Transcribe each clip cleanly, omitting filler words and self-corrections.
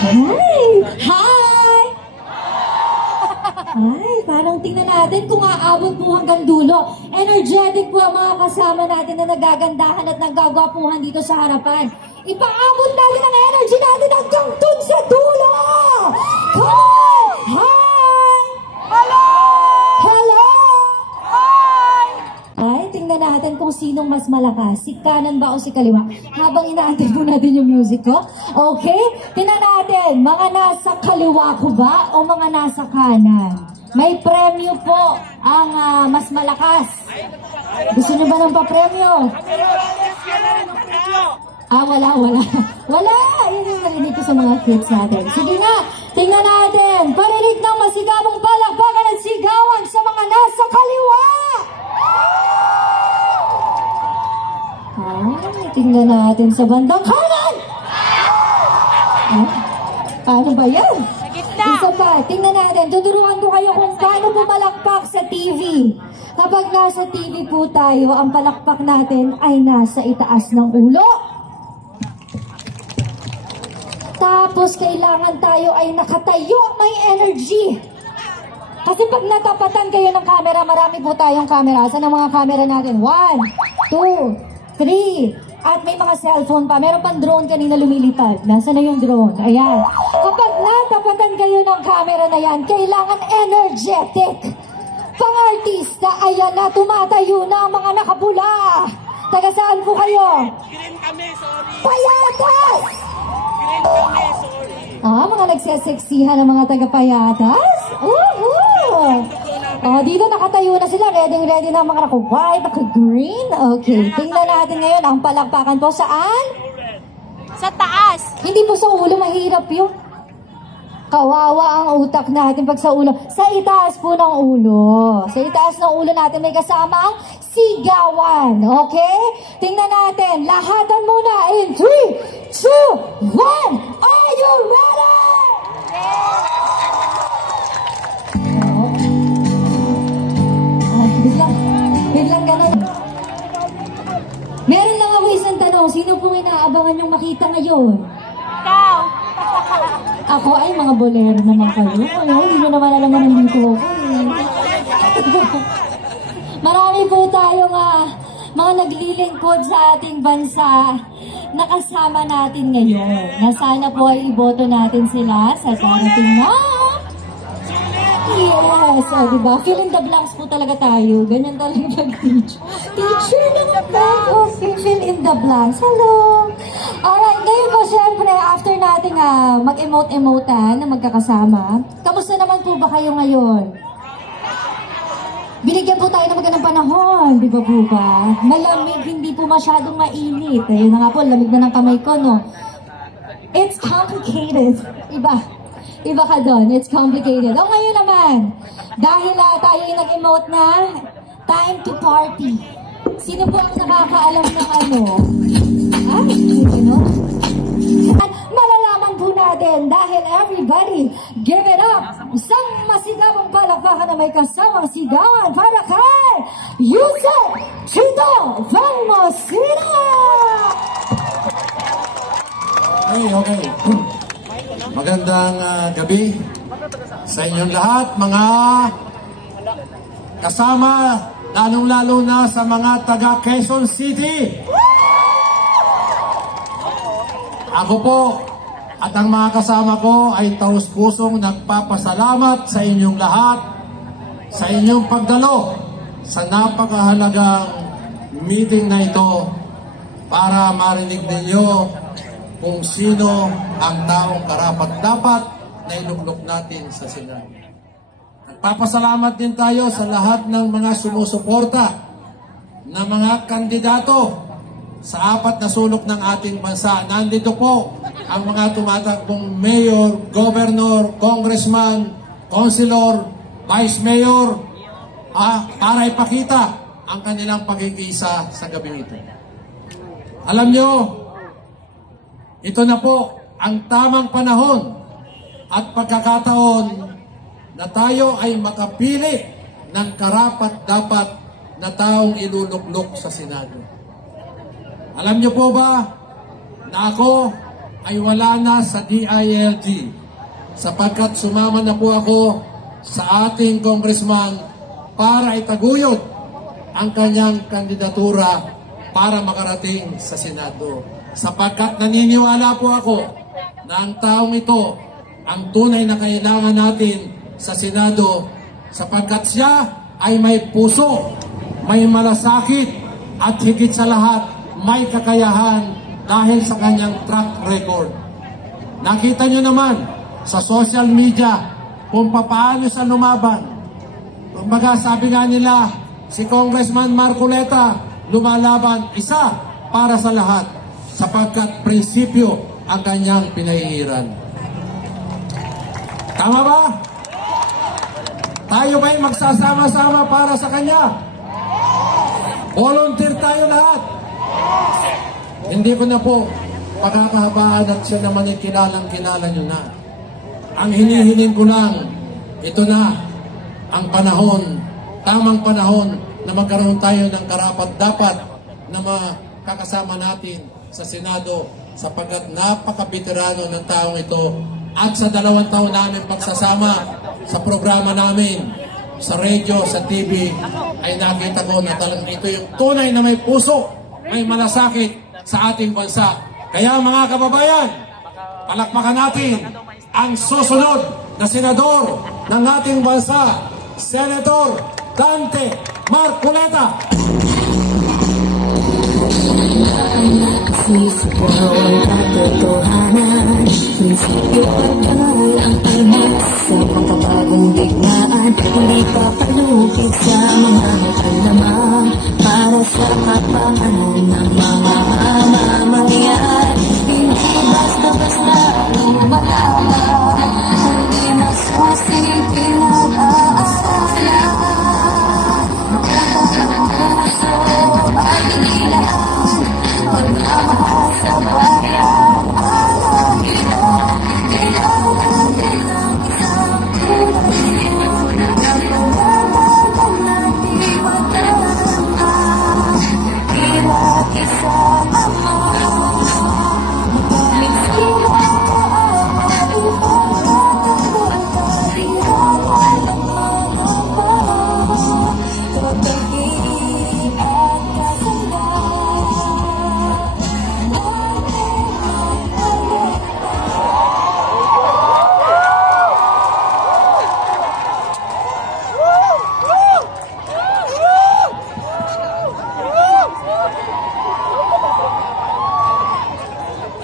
Hi! Hi! Ay, parang tingnan natin kung aabot po hanggang dulo. Energetic po ang mga kasama natin na nagagandahan at nagagwapuhan dito sa harapan. Ipaabot natin ang energy natin hanggang dun sa dulo! Come on! Hi! Hello! Hello! Hi! Ay, tingnan natin kung sinong mas malakas. Si kanan ba o si kaliwa? Habang inaantay po natin yung music ko. Okay? Tingnan natin, mga nasa kaliwa ko ba o mga nasa kanan? May premyo po ang mas malakas. Gusto nyo ba ng papremyo? Wala. Wala! Yun yung narinig ko sa mga kids natin. Sige nga, tingnan natin. Parinig ng masigabong palakpakan at sigawan sa mga nasa kaliwa! Tingnan natin sa bandang kanan! Paano ba yan? Sa gitna! Isa pa, tingnan natin. Tuturuan ko kayo kung paano pumalakpak sa TV. Kapag nasa TV po tayo, ang palakpak natin ay nasa itaas ng ulo. Tapos, kailangan tayo ay nakatayo, may energy. Kasi pag natapatan kayo ng camera, marami po tayong camera. Saan ang mga camera natin? 1, 2, 3, at may mga cellphone pa. Meron pang drone kanina lumilipad. Nasaan na yung drone? Ayan. Kapag natapatan kayo ng camera na yan, kailangan energetic. Pang-artista, ayan na, tumatayo na ang mga nakapula. Taga saan po kayo? Green kami, sorry. Payatas! Green kami, sorry. Mga nagseseksihan ng mga taga-payatas? Dito nakatayo na sila. Ready na mga naka-white, naka-green. Okay, tingnan natin ngayon ang palakpakan po. Saan? Sa taas. Hindi po sa ulo, mahirap yun. Kawawa ang utak natin pag sa ulo. Sa itaas po ng ulo. Sa itaas ng ulo natin may kasamang sigawan. Okay? Tingnan natin. Lahatan muna in 3, 2, 1. Are you ready? Biglang ganun. Meron lang ako isang tanong. Sino pong inaabangan yung makita ngayon? Ikaw. Ako ay mga bolero naman kayo. Hindi nyo naman alam na nandito ako. Marami po tayong mga naglilingkod sa ating bansa na kasama natin ngayon. Na sana po ay iboto natin sila sa darating na... Yes, diba? Fill in the blanks po talaga tayo. Ganyan talaga pag-teach. Teacher naman ba? Fill in the blanks. Hello! Alright, ngayon po syempre, after natin mag-emote-emotean na magkakasama, kamusta naman po ba kayo ngayon? Binigyan po tayo ng magandang panahon, di ba po ba? Malamig, hindi po masyadong mainit. Ayun na nga po, lamig na ng kamay ko, no? It's complicated. Iba ka doon. It's complicated. Ngayon naman, dahil tayo yung nag-emote na, time to party. Sino po ang nakakaalam ng ano? At malalaman po natin dahil everybody, give it up! Isang masigabong palakpakan na may kasamang sigawan para kay Yusef Chito Valmosina! Okay. Magandang gabi sa inyong lahat, mga kasama, lalong-lalo na sa mga taga Quezon City. Ako po at ang mga kasama ko ay taus-pusong nagpapasalamat sa inyong lahat sa inyong pagdalo sa napakahalagang meeting na ito para marinig ninyo kung sino ang taong karapat-dapat na iluklok natin sa Senado. Nagpapasalamat din tayo sa lahat ng mga sumusuporta na mga kandidato sa 4 na sulok ng ating bansa. Nandito po ang mga tumatakbong mayor, governor, congressman, councilor, vice mayor, para ipakita ang kanilang pagkikisa sa gabing ito. Alam nyo, ito na po ang tamang panahon at pagkakataon na tayo ay makapili ng karapat-dapat na taong iluluklok sa Senado. Alam niyo po ba na ako ay wala na sa DILG sapagkat sumama na po ako sa ating congressman para itaguyod ang kanyang kandidatura para makarating sa Senado. Sapagkat naniniwala po ako na ang taong ito ang tunay na kailangan natin sa Senado sapagkat siya ay may puso, may malasakit at higit sa lahat may kakayahan dahil sa kanyang track record. Nakita nyo naman sa social media kung paano siya lumaban. Kumbaga sabi nga nila, si Congressman Marcoleta lumalaban isa para sa lahat sapagkat prinsipyo ang kanyang pinahihiran. Tama ba? Tayo ba'y magsasama-sama para sa kanya? Volunteer tayo lahat. Hindi ko na po pagkakahabaan at siya naman ay kilalang-kilala nyo na. Ang hinihiling ko lang, ito na ang panahon, tamang panahon na magkaroon tayo ng karapat-dapat na makakasama natin sa Senado sapagkat napaka-veterano ng taong ito at sa 2 taon namin pagsasama sa programa namin sa radio, sa TV ay nakita ko na talagang ito yung tunay na may puso, may malasakit sa ating bansa. Kaya mga kababayan, palakpakan natin ang susunod na senador ng ating bansa, Senator Dante Marcoleta. Sisigaw ang katotohanan, prinsipyo at banal ang almas sa makabagong digmaan. Hindi papalukid sa mga nakalamang para sa kapakanan ng mga mamamayan. Hindi basta-basta lumalaban, hindi masusi pinag-aaralan. Ang puso at inilaan, pagmamahal sa bayan, alam ito, kailangan din ng isang tunay na pangalaman natin matarama. Hirap isang ama, magamit sila ang ating pagkatagol, kahirapan ng mga pa, tatagin at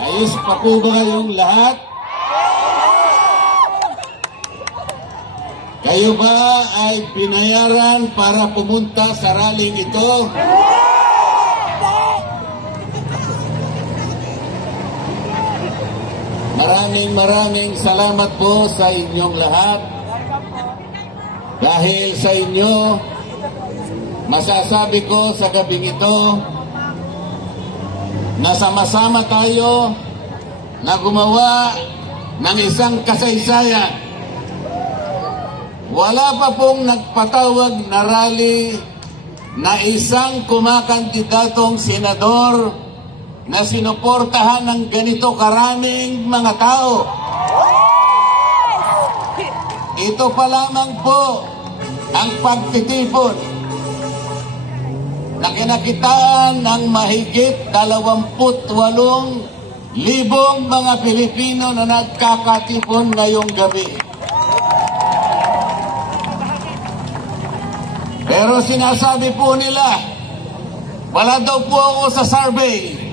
Ayos pa po ba kayong lahat? Kayo ba ay binayaran para pumunta sa rallying ito? Maraming salamat po sa inyong lahat. Dahil sa inyo, masasabi ko sa gabing ito na sama-sama tayo na gumawa ng isang kasaysayan. Wala pa pong nagpatawag na rally na isang kumakandidatong senador na sinuportahan ng ganito karaming mga tao. Ito pa lamang po ang pagtitipon na kinakitaan ng mahigit 28,000 mga Pilipino na nagkakatipon ngayong gabi. Pero sinasabi po nila, wala daw po ako sa survey.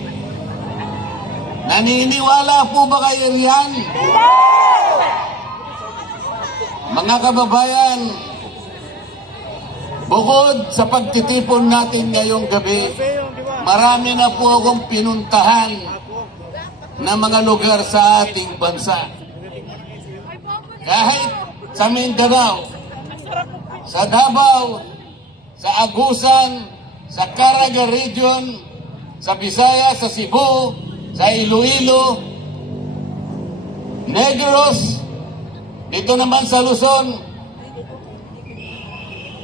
Naniniwala po ba kayo riyan? Mga kababayan, bukod sa pagtitipon natin ngayong gabi, marami na po akong pinuntahan na mga lugar sa ating bansa. Kahit sa Mindanao, sa Davao, sa Agusan, sa Caraga Region, sa Visayas, sa Cebu, sa Iloilo, Negros, dito naman sa Luzon,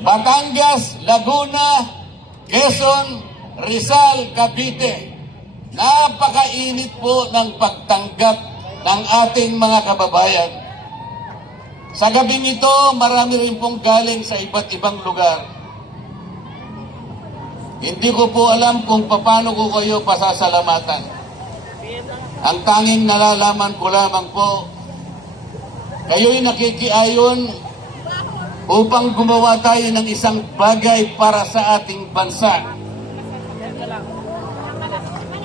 Batangas, Laguna, Quezon, Rizal, Cavite. Napakainit po ng pagtanggap ng ating mga kababayan. Sa gabing ito, marami rin pong galing sa iba't ibang lugar. Hindi ko po alam kung paano ko kayo pasasalamatan. Ang tanging nalalaman ko lamang po, kayo'y nakikiayon upang gumawa tayo ng isang bagay para sa ating bansa.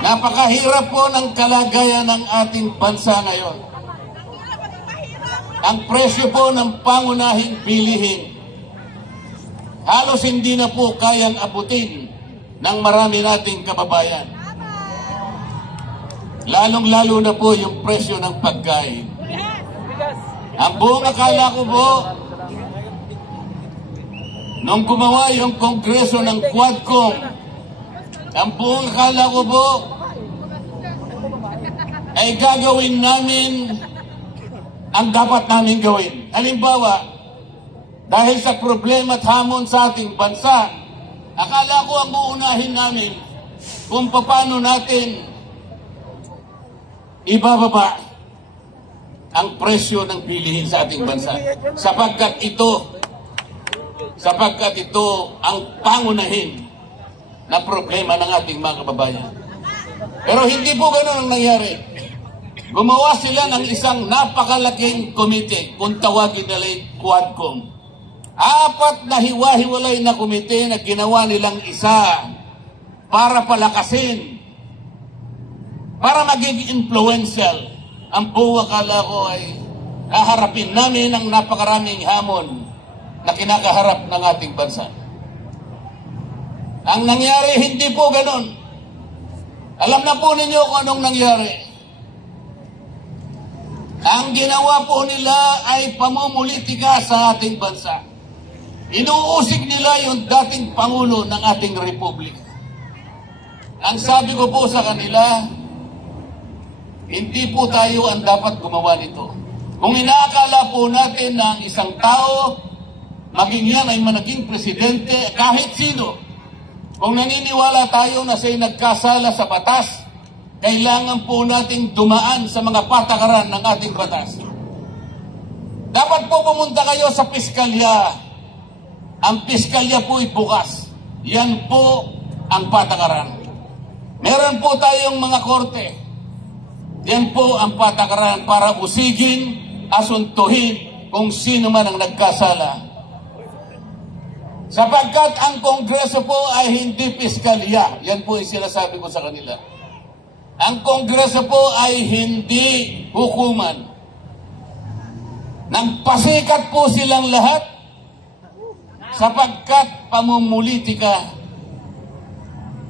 Napakahirap po ng kalagayan ng ating bansa ngayon. Ang presyo po ng pangunahing bilihin, halos hindi na po kayang abutin ng marami nating kababayan. Lalong-lalo na po yung presyo ng pagkain. Ang buong akala ko po, nung gumawa yung kongreso ng Quadcom, ang buong akala ko po, ay gagawin namin ang dapat namin gawin. Halimbawa, dahil sa problema at hamon sa ating bansa, akala ko ang uunahin namin kung paano natin ibababa ang presyo ng bilihin sa ating bansa. Sapagkat ito ang pangunahin na problema ng ating mga kababayan. Pero hindi po ganoon ang nangyari. Gumawa sila ng isang napakalaking komite, kung tawagin nila Quadcom. 4 na hiwa-hiwalay na komite na ginawa nilang isa para palakasin, para maging influential. Ang buong akala ko ay haharapin namin ang napakaraming hamon na kinakaharap ng ating bansa. Ang nangyari, hindi po ganon. Alam na po ninyo kung anong nangyari. Ang ginawa po nila ay pamumulitika sa ating bansa. Inuusig nila yung dating Pangulo ng ating Republika. Ang sabi ko po sa kanila, hindi po tayo ang dapat gumawa nito. Kung inaakala po natin na ang isang tao, maging yan ay managing presidente, kahit sino, kung naniniwala tayo na siya'y nagkasala sa batas, kailangan po nating dumaan sa mga patakaran ng ating batas. Dapat po pumunta kayo sa piskalya. Ang piskalya po ay bukas. Yan po ang patakaran. Meron po tayong mga korte. Yan po ang patakaran para usigin, asuntuhin kung sino man ang nagkasala. Sapagkat ang Kongreso po ay hindi piskalya. Yan po yung sinasabi ko sa kanila. Ang Kongreso po ay hindi hukuman. Nang pasikat po silang lahat, sapagkat pamumulitika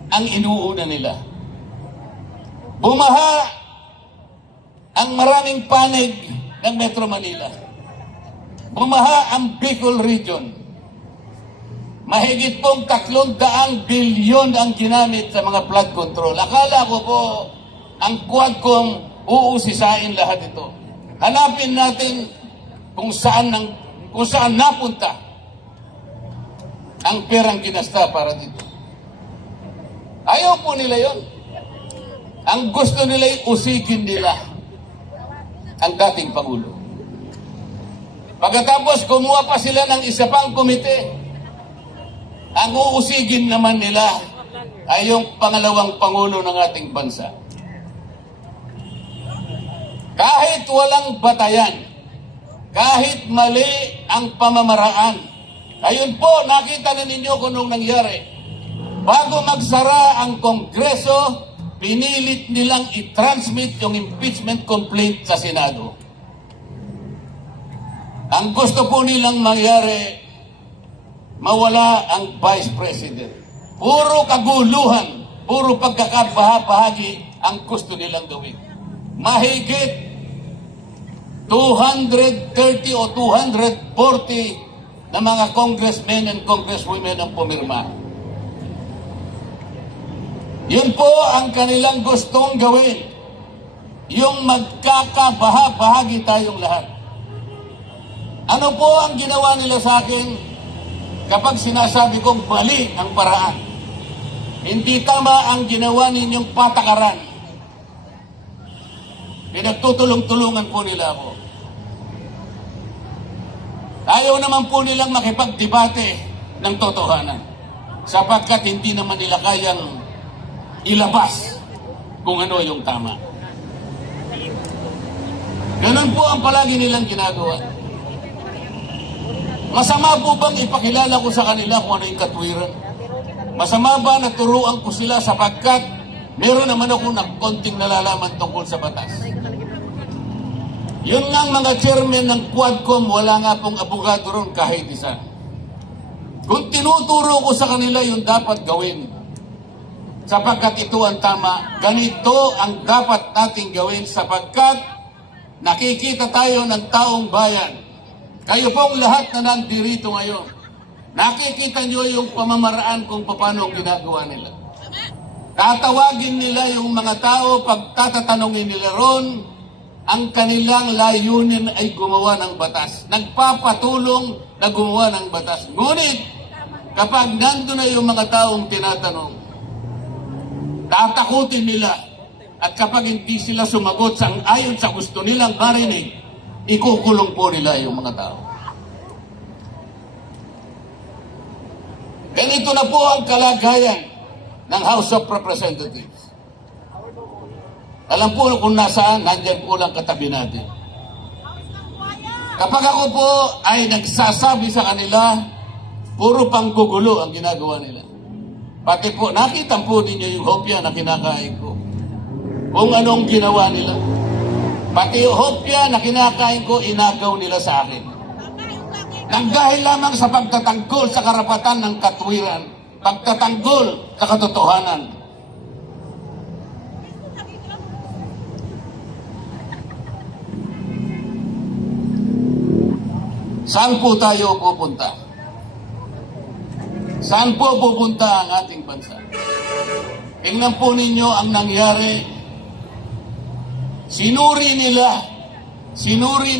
ang inuuna nila. Bumaha ang maraming panig ng Metro Manila. Bumaha ang Bicol Region. Mahigit pong 300 bilyon ang ginamit sa mga flood control. Akala ko po ang Quadcom uusisain lahat ito. Hanapin natin kung saan napunta ang perang ginasta para dito. Ayaw po nila yon. Ang gusto nila ay usigin nila ang dating Pangulo. Pagkatapos kumuha pa sila ng isa pang komite. Ang uusigin naman nila ay yung pangalawang Pangulo ng ating bansa. Kahit walang batayan, kahit mali ang pamamaraan, ayun po, nakita na ninyo kung anong nangyari. Bago magsara ang Kongreso, pinilit nilang i-transmit yung impeachment complaint sa Senado. Ang gusto po nilang mangyari, mawala ang Vice President. Puro kaguluhan, puro pagkakabaha-bahagi ang gusto nilang gawin. Mahigit 230 o 240 na mga congressmen and congresswomen ang pumirma. Yun po ang kanilang gustong gawin. Yung magkakabaha-bahagi tayong lahat. Ano po ang ginawa nila sa akin kapag sinasabi kong mali ang paraan? Hindi tama ang ginawa ninyong patakaran. Pinagtutulong-tulungan po nila ako. Ayaw naman po nilang makipagdebate ng totohanan sapagkat hindi naman nila kayang ilabas kung ano yung tama. Ganun po ang palagi nilang ginagawa. Masama po bang ipakilala ko sa kanila kung ano yung katwiran? Masama ba na turuan ko sila sapagkat meron naman ako ng konting nalalaman tungkol sa batas? Yun nga mga chairman ng Quadcom, wala nga pong abogado ron kahit isa. Kung tinuturo ko sa kanila yung dapat gawin, sapagkat ito ang tama, ganito ang dapat nating gawin sapagkat nakikita tayo ng taong bayan. Kayo pong lahat na nandirito ngayon, nakikita nyo yung pamamaraan kung paano ginagawa nila. Tatawagin nila yung mga tao, pagtatatanungin nila ron, ang kanilang layunin ay gumawa ng batas. Nagpapatulong na gumawa ng batas. Ngunit, kapag nandun na yung mga taong tinatanong, tatakutin nila. At kapag hindi sila sumagot ayon sa gusto nilang marinig, ikukulong po nila yung mga tao. Ganito na po ang kalagayan ng House of Representatives. Alam po kung nasaan, nandyan po lang katabi natin. Kapag ako po ay nagsasabi sa kanila, puro panggugulo ang ginagawa nila. Pati po, nakita po ninyo yung hopya na kinakain ko. Kung anong ginawa nila. Pati yung hopya na kinakain ko, inagaw nila sa akin. Nang dahil lamang sa pagtatanggol sa karapatan ng katwiran, pagtatanggol sa katotohanan. Saan po tayo pupunta? Saan po pupunta ang ating bansa? Tingnan po ninyo ang nangyari. Sinuri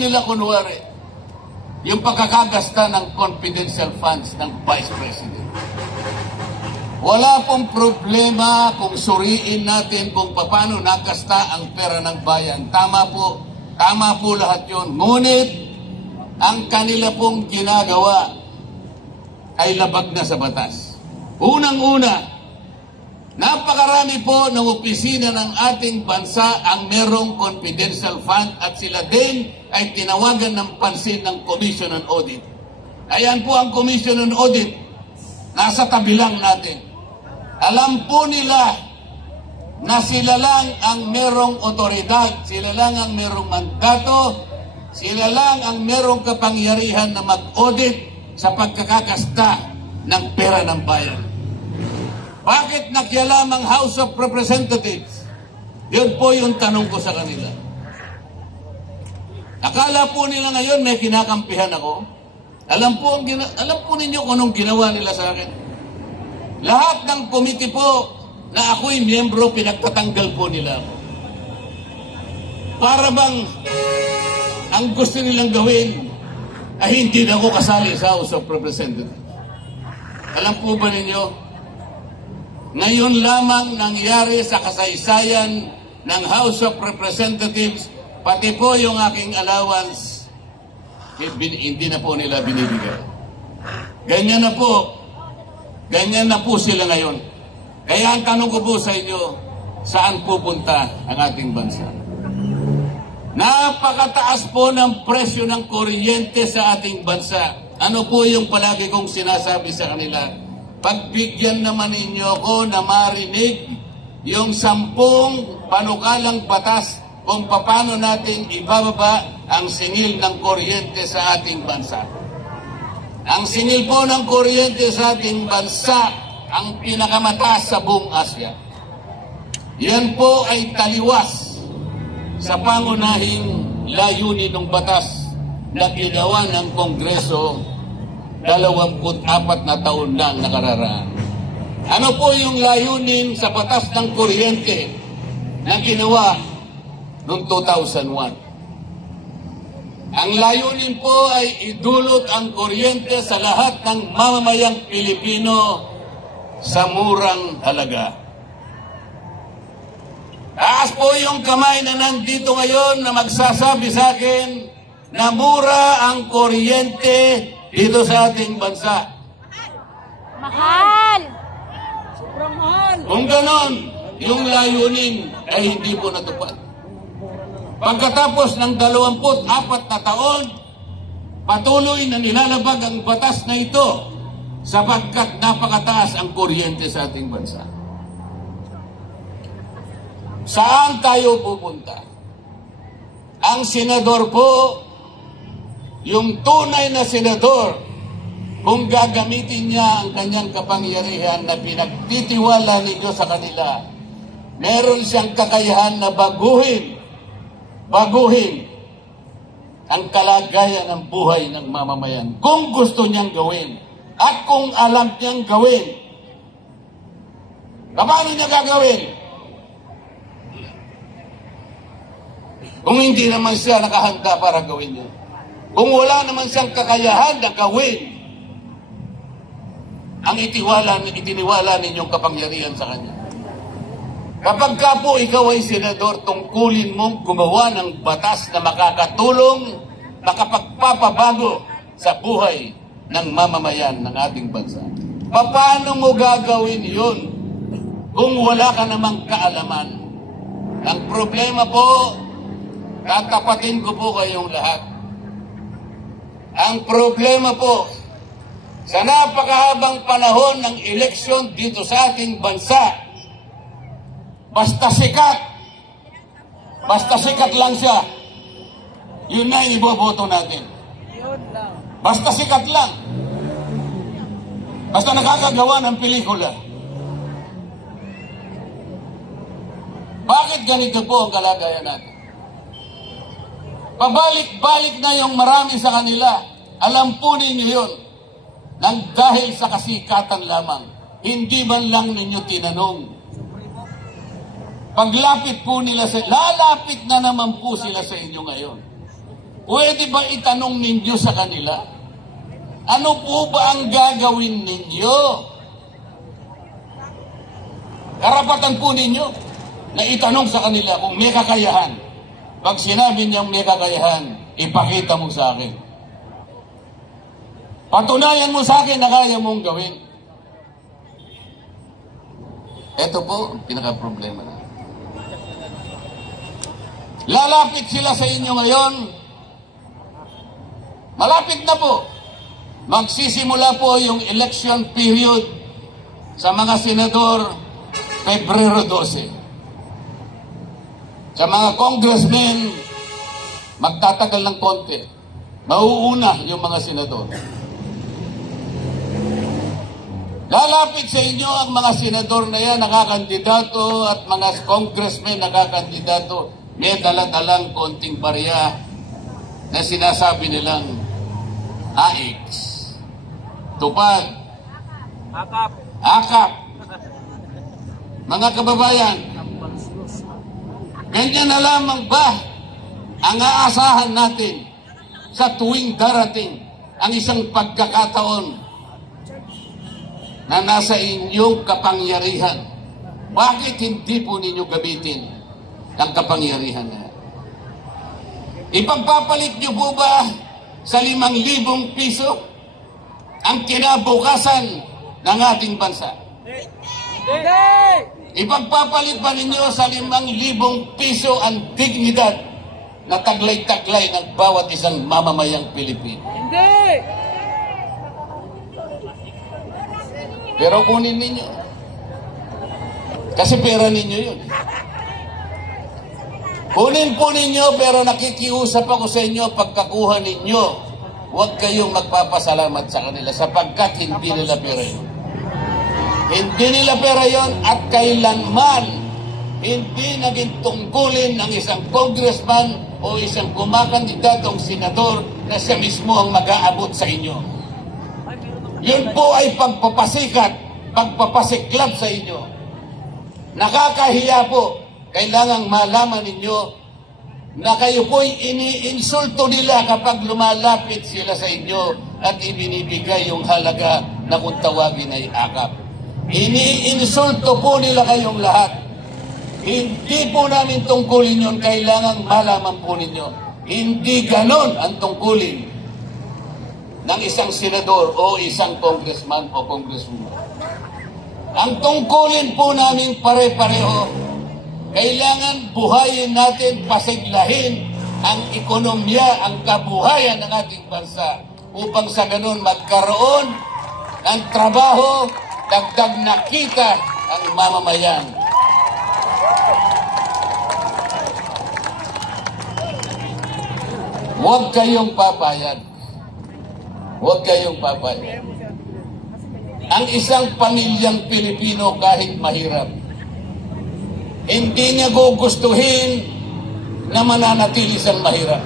nila kunwari, yung pagkakagasta ng confidential funds ng Vice President. Wala pong problema kung suriin natin kung paano nagasta ang pera ng bayan. Tama po lahat yun. Ngunit, ang kanila pong ginagawa ay labag na sa batas. Unang-una, napakarami po ng opisina ng ating bansa ang merong confidential fund at sila din ay tinawagan ng pansin ng Commission on Audit. Ayan po ang Commission on Audit. Nasa tabi lang natin. Alam po nila na sila lang ang merong otoridad, sila lang ang merong mandato, sila lang ang merong kapangyarihan na mag-audit sa pagkakagasta ng pera ng bayan. Bakit nakialam ang House of Representatives? Yun po yung tanong ko sa kanila. Akala po nila ngayon may kinakampihan ako. Alam po ninyo kung anong ginawa nila sa akin. Lahat ng committee po na ako'y miyembro, pinagtatanggal po nila ako. Para bang ang gusto nilang gawin ay hindi na ako kasali sa House of Representatives. Alam po ba ninyo, ngayon lamang nangyari sa kasaysayan ng House of Representatives, pati po yung aking allowance, hindi na po nila binibigay. Ganyan na po sila ngayon. Kaya ang tanong ko po sa inyo, saan pupunta ang ating bansa? Napakataas po ng presyo ng kuryente sa ating bansa. Ano po yung palagi kong sinasabi sa kanila? Pagbigyan naman ninyo ako na marinig yung 10 panukalang batas kung paano natin ibababa ang singil ng kuryente sa ating bansa. Ang singil po ng kuryente sa ating bansa ang pinakamataas sa buong Asia. Yan po ay taliwas sa pangunahing layunin ng batas na ginawa ng Kongreso 24 na taon lang nakararaan. Ano po yung layunin sa batas ng kuryente na ginawa noong 2001? Ang layunin po ay idulot ang kuryente sa lahat ng mamamayang Pilipino sa murang halaga. Taas po yung kamay na nandito ngayon na magsasabi sa akin na mura ang kuryente dito sa ating bansa. Mahal! Sobrang mahal! Kung ganon, yung layunin ay hindi po natupad. Pagkatapos ng 24 na taon, patuloy na nilalabag ang batas na ito sapagkat napakataas ang kuryente sa ating bansa. Saan tayo pupunta? Ang senador po, yung tunay na senador, kung gagamitin niya ang kanyang kapangyarihan na pinagtitiwala ninyo sa kanila, meron siyang kakayahan na baguhin ang kalagayan ng buhay ng mamamayan. Kung gusto niyang gawin at kung alam niyang gawin, paano niya gagawin? Kung hindi naman siya nakahanda para gawin yun. Kung wala naman siyang kakayahan na gawin ang itiniwala ninyong kapangyarihan sa kanya. Kapag ka po ikaw ay senador, tungkulin mong gumawa ng batas na makakatulong, makapagpapabago sa buhay ng mamamayan ng ating bansa. Paano mo gagawin yun kung wala ka namang kaalaman? Ang problema po, tatapatin ko po kayong lahat. Ang problema po, sa napakahabang panahon ng eleksyon dito sa ating bansa, basta sikat lang siya, yun na yung iboboto natin. Basta sikat lang. Basta nakakagawa ng pelikula. Bakit ganito po ang kalagayan natin? Pabalik-balik na yung marami sa kanila. Alam po ninyo yun. Nang dahil sa kasikatan lamang, hindi man lang ninyo tinanong. Paglapit po nila lalapit na naman po sila sa inyo ngayon. Pwede ba itanong ninyo sa kanila? Ano po ba ang gagawin ninyo? Karapatan po ninyo na itanong sa kanila kung may kakayahan. Pag sinabi niyang may kakayahan, ipakita mo sa akin. Patunayan mo sa akin na kaya mong gawin. Ito po, pinaka-problema na. Lalapit sila sa inyo ngayon. Malapit na po. Magsisimula po yung election period sa mga senador Pebrero 12. Sa mga congressmen, magtatagal ng konti. Mauuna yung mga senador. Lalapit sa inyo ang mga senador na yan, nakakandidato, at mga congressmen nakakandidato. May daladalang konting barya na sinasabi nilang AX, tupad, akap. Mga kababayan, ganyan na lamang ba ang aasahan natin sa tuwing darating ang isang pagkakataon na nasa inyong kapangyarihan? Bakit hindi po ninyo gamitin ang kapangyarihan na? Ipagpapalit niyo po ba sa 5,000 piso ang kinabukasan ng ating bansa? Ipagpapalit ba ninyo sa 5,000 piso ang dignidad na taglay-taglay ng bawat isang mamamayang Pilipino? Hindi! Pero kunin ninyo. Kasi pera ninyo yun. Kunin po ninyo, pero nakikiusap ako sa inyo, pagkakuha ninyo, huwag kayong magpapasalamat sa kanila sapagkat hindi nila pera yun. Hindi nila pera yun at kailanman hindi naging tungkulin ng isang congressman o isang kumakandidatong senador na siya mismo ang mag-aabot sa inyo. Yun po ay pagpapasikat, pagpapasiklab sa inyo. Nakakahiya po. Kailangang malaman ninyo na kayo po'y iniinsulto nila kapag lumalapit sila sa inyo at ibinibigay yung halaga na kung tawagin ay akap. Iniinsulto po nila kayong lahat. Hindi po namin tungkulin yun, kailangan malaman po ninyo. Hindi ganon ang tungkulin ng isang senador o isang congressman o congresswoman. Ang tungkulin po namin pare-pareho, kailangan buhayin natin, pasiglahin ang ekonomiya, ang kabuhayan ng ating bansa upang sa ganon magkaroon ng trabaho, dagdag na kita ang mamamayan. Huwag kayong papayag. Huwag kayong papayag. Ang isang pamilyang Pilipino kahit mahirap, hindi niya gugustuhin na mananatili siyang mahirap.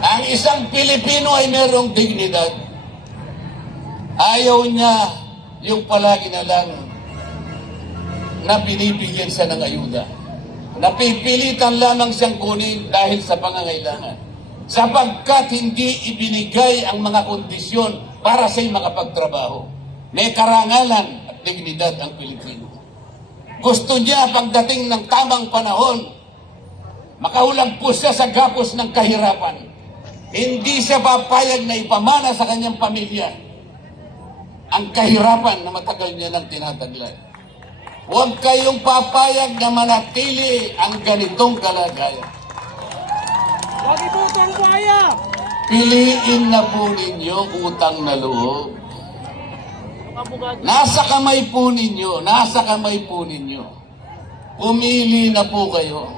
Ang isang Pilipino ay merong dignidad. Ayaw niya yung palagi na lang na binibigyan siya ng ayuda. Napipilitan lamang siyang kunin dahil sa pangangailangan. Sapagkat hindi ibinigay ang mga kondisyon para siya'y makapagtrabaho. May karangalan at dignidad ang Pilipino. Gusto niya pagdating ng tamang panahon, makahulagpos siya sa gapos ng kahirapan. Hindi siya papayag na ipamana sa kanyang pamilya ang kahirapan na matagal niya nang tinataglan. Huwag kayong papayag na manatili ang ganitong kalagayan. Lagi po itong buhaya. Piliin na po ninyo utang na loob. Nasa kamay po ninyo, nasa kamay po ninyo. Pumili na po kayo.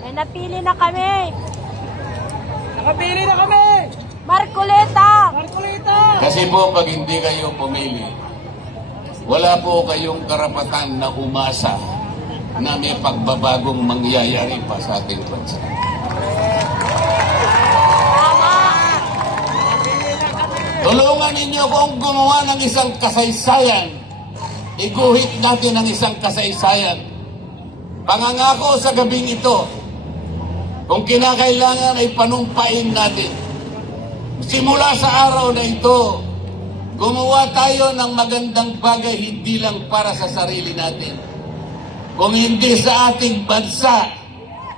May napili na kami. Nakapili na kami. Marcoleta. Marcolita. Kasi po pag hindi kayo pumili, wala po kayong karapatan na umasa na may pagbabagong mangyayari pa sa ating bansa. Tulungan ninyo kung gumawa ng isang kasaysayan. Iguhit natin ang isang kasaysayan. Pangangako sa gabing ito, kung kinakailangan ay panumpain natin. Simula sa araw na ito, gumawa tayo ng magandang bagay hindi lang para sa sarili natin, kung hindi sa ating bansa,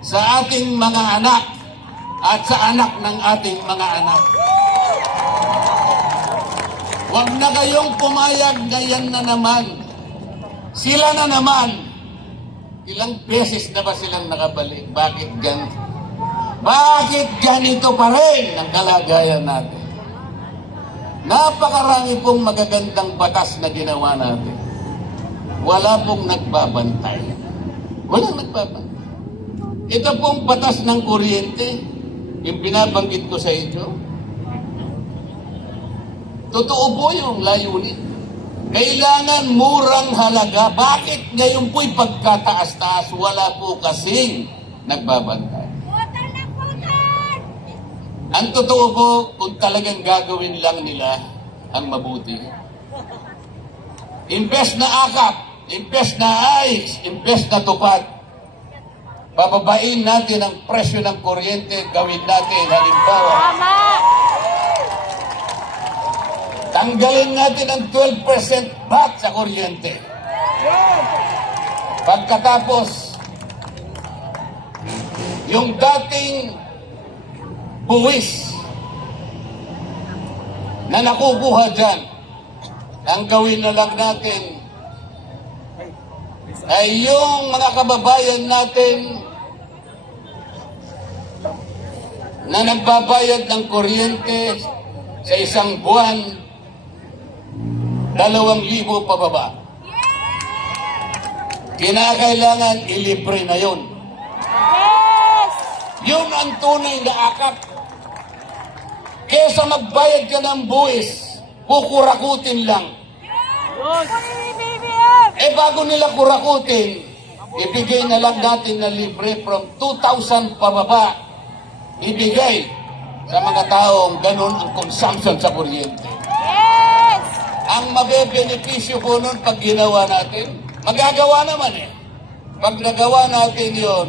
sa ating mga anak, at sa anak ng ating mga anak. Huwag na kayong pumayag na yan na naman. Sila na naman. Ilang beses na ba silang nakabalik? Bakit ganito pa rin ang kalagayan natin? Napakarami pong magagandang batas na ginawa natin. Wala pong nagbabantay. Walang nagbabantay. Ito pong batas ng kuryente, yung binabanggit ko sa inyo, totoo po yung layunin. Kailangan murang halaga. Bakit ngayon po'y pagkataas-taas? Wala po kasing nagbabantay. Ang totoo po, kung talagang gagawin lang nila ang mabuti, imbes na akap, imbes na ayos, imbes na tupad, pababain natin ang presyo ng kuryente, gawin natin halimbawa. Tanggalin natin ang 12% VAT sa kuryente. Pagkatapos, yung dating buwis na nakukuha dyan, ang gawin na lang natin ay yung mga kababayan natin na nagbabayad ng kuryente sa isang buwan, 2,000 pababa. Kinakailangan ilibre na yun. Yun ang tunay na akap. Kesa magbayad ka ng buwis, kukurakutin lang. Bago nila kurakutin, ibigay na lang natin na libre from 2,000 pababa. Ibigay sa mga taong ganun ang consumption sa kuryente. Ang mabebenepisyo po nun pag ginawa natin, magagawa naman eh. Pag nagawa natin yun,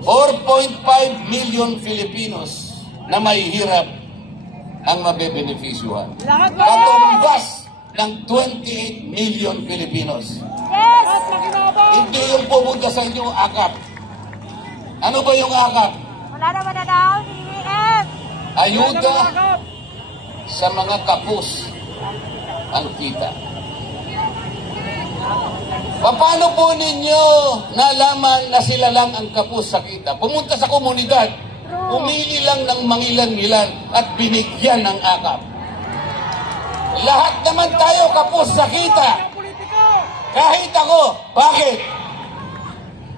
4.5 million Filipinos na may hirap ang mabebenefisyuhan. Lahat ba? Katumbas ng 28 million Filipinos. Yes! Lahat makinabang! Hindi yung pumunta sa inyo akap. Ano ba yung akap? Wala naman na daw, CBM! Ayuda sa mga kapus ang kita. Paano po ninyo nalaman na sila lang ang kapus sa kita? Pumunta sa komunidad, umili lang ng mangilan-ngilan at binigyan ng akap. Lahat naman tayo kapus sa kita. Kahit ako. Bakit?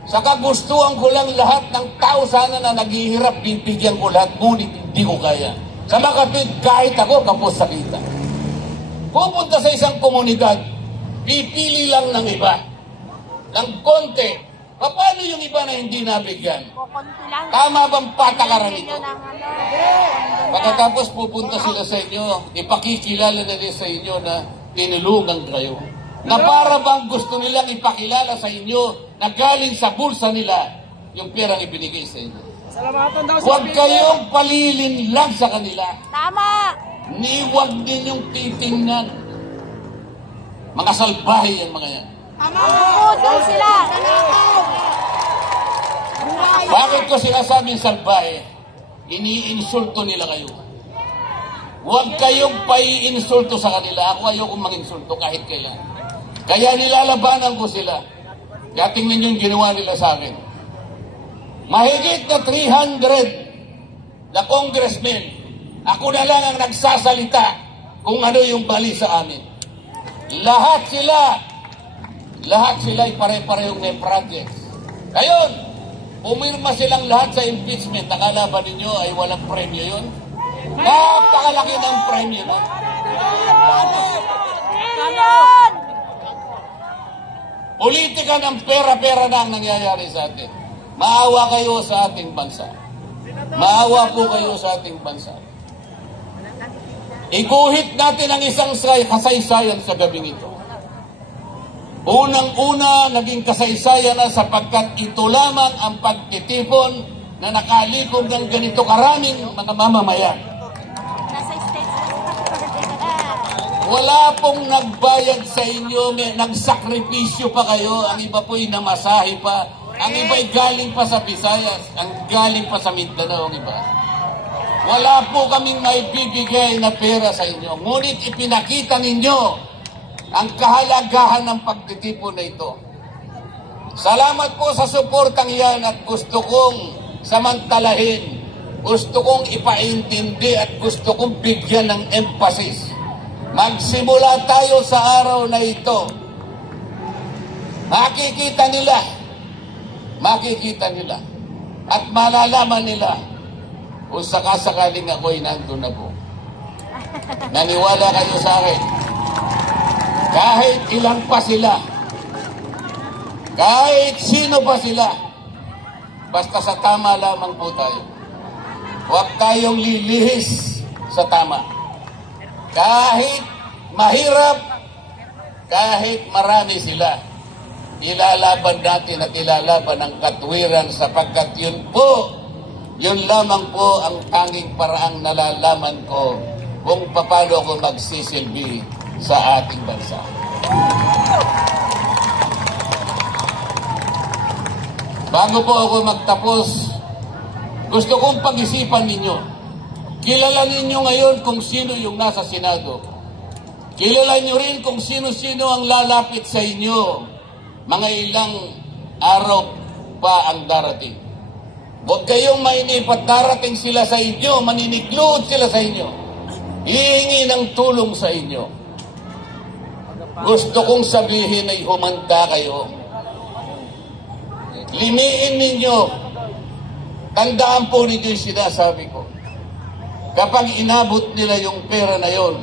Sa kagustuhan ko lang lahat ng tao sana na naghihirap, bibigyan ko lahat, ngunit hindi ko kaya. Sa makapit, kahit ako kapos sa kita. Pupunta sa isang komunidad, pipili lang ng iba, ng konti. Paano yung iba na hindi nabigyan? Kukunti lang. Tama bang patakaran ito? Ng ano, Pagkatapos pupunta sila sa inyo, ipakikilala na din sa inyo na tinulungan kayo. Na para bang gusto nilang ipakilala sa inyo na galing sa bulsa nila yung perang ibinigay sa inyo. Salamatan daw sa Huwag kayong palilin lang sa kanila. Tama! Ni huwag din yung titingnan. Mga salbahe yan mga yan. Pudol sila! Bakit ko sinasabing salbahe? Iniinsulto nila kayo. Huwag kayong paiinsulto sa kanila. Ako ayokong manginsulto kahit kailan. Kaya nilalabanan ko sila. Kaya tingnan nyo yung ginawa nila sa akin. Mahigit na 300 na congressmen, ako na lang ang nagsasalita kung ano yung bali sa amin. Lahat sila ay pare-parehong may projects. Ngayon, pumirma silang lahat sa impeachment. Nakalaban ninyo ay walang premyo yun? Napakalaki ng premyo nun. Million! Politika ng pera-pera na ang nangyayari sa atin. Maawa kayo sa ating bansa. Maawa po kayo sa ating bansa. Iguhit natin ang isang kasaysayan sa gabing ito. Unang-una, naging kasaysayan na sapagkat ito lamang ang pagtitipon na nakalikom ng ganito karaming mga mamamayan. Nasa States. Wala pong nagbayad sa inyo, nagsakripisyo pa kayo, ang iba po'y namasahe pa, ang iba'y galing pa sa Visayas, ang galing pa sa Mindanao, ang iba. Wala po kaming maibibigay na pera sa inyo, ngunit ipinakita ninyo ang kahalagahan ng pagtitipon na ito. Salamat po sa suportang yan at gusto kong samantalahin, gusto kong ipaintindi at gusto kong bigyan ng emphasis. Magsimula tayo sa araw na ito. Makikita nila at malalaman nila kung sakasakaling ako'y nandun na po. Naniwala kayo sa akin. Kahit ilang pa sila, kahit sino pa sila, basta sa tama lamang po tayo. Huwag tayong lilihis sa tama. Kahit mahirap, kahit marami sila, ilalaban natin at ilalaban ang katwiran sapagkat yun lamang po ang tanging paraang nalalaman ko kung paano ako magsisilbi sa ating bansa. Bago po ako magtapos, gusto kong pag-isipan ninyo. Kilala ninyo ngayon kung sino yung nasa Senado. Kilala nyo rin kung sino-sino ang lalapit sa inyo. Mga ilang araw pa ang darating. Huwag kayong mainip at darating sila sa inyo, maninigluhod sila sa inyo. Hihingi ng tulong sa inyo. Gusto kong sabihin ay humanda kayo. Limiin ninyo. Tandaan po ninyo yung sinasabi ko. Kapag inabot nila yung pera na yon,